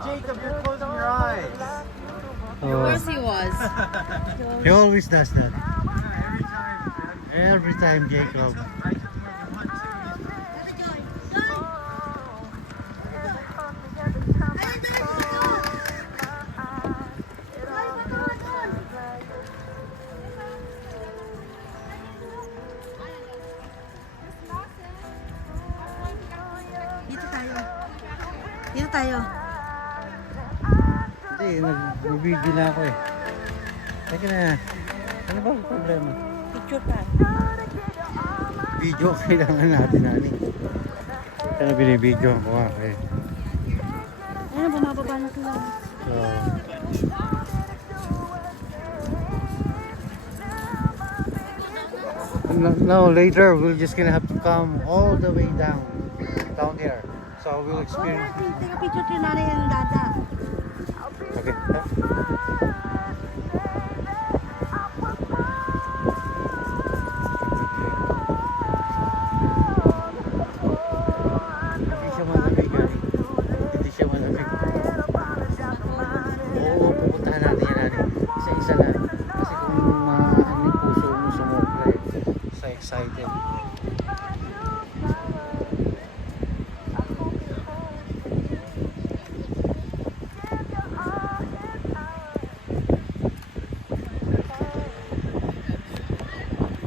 Jacob, you're closing your eyes. Of course he was. He always does that. Every time, Jacob. Every time, Jacob. I took him over once. Dito tayo. Dito tayo. Hindi, nag-video na ako eh. Teka na. Ano ba ang problema? Picture pa. Video kailangan natin, Nani. Kaya na binibidyo ko nga eh. Ayun, bumababa na sila. So, no, later we're just gonna have to come all the way down here. So we'll experience. Take a picture to Nanay and Dada.